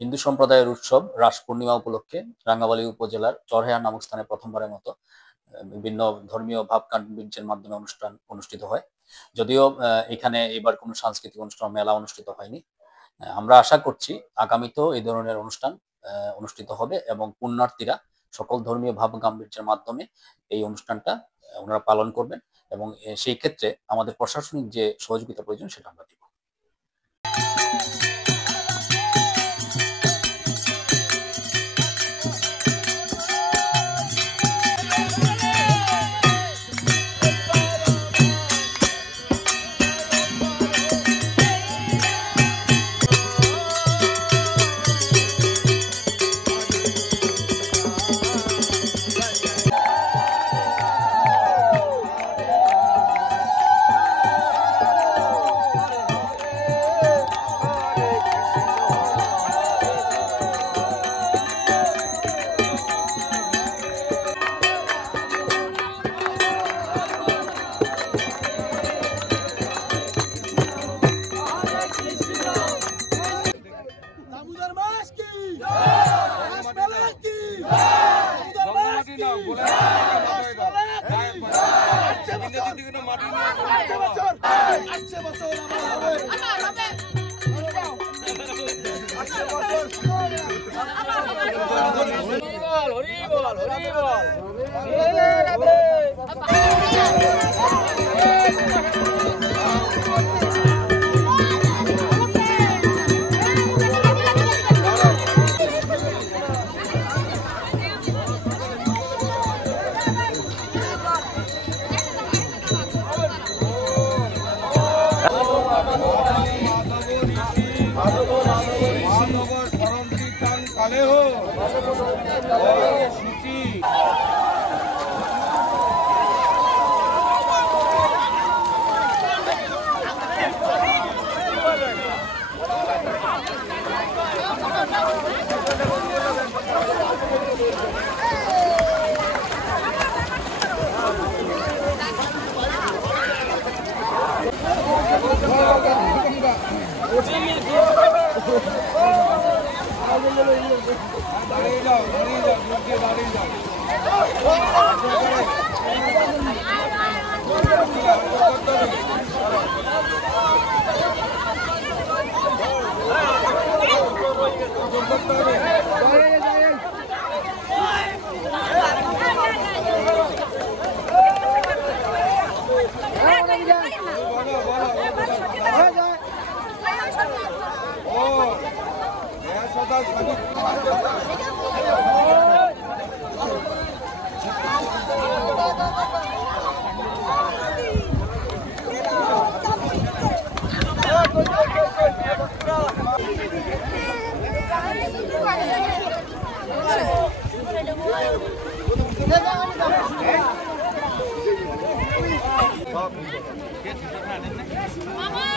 হিন্দু সম্প্রদায়ের উৎসব রাস পূর্ণিমা উপলক্ষে রাঙ্গামালী উপজেলার চরহেয়া নামক স্থানে প্রথমবারের মতো বিভিন্ন ধর্মীয় ভাব গাম্ভীর্যের মাধ্যমে অনুষ্ঠান অনুষ্ঠিত হয়। যদিও এখানে এবার কোনো সাংস্কৃতিক অনুষ্ঠান মেলা অনুষ্ঠিত হয়নি। আমরা আশা করছি আগামীতেও এই ধরনের অনুষ্ঠান অনুষ্ঠিত হবে এবং পুণ্যার্থীরা সকল ধর্মীয় ভাব গাম্ভীর্যের মাধ্যমে এই অনুষ্ঠানটা ওনারা পালন করবেন এবং সেই ক্ষেত্রে আমাদের প্রশাসনিক যে সহযোগিতা প্রয়োজন সেটা আমরা দিব। Mama!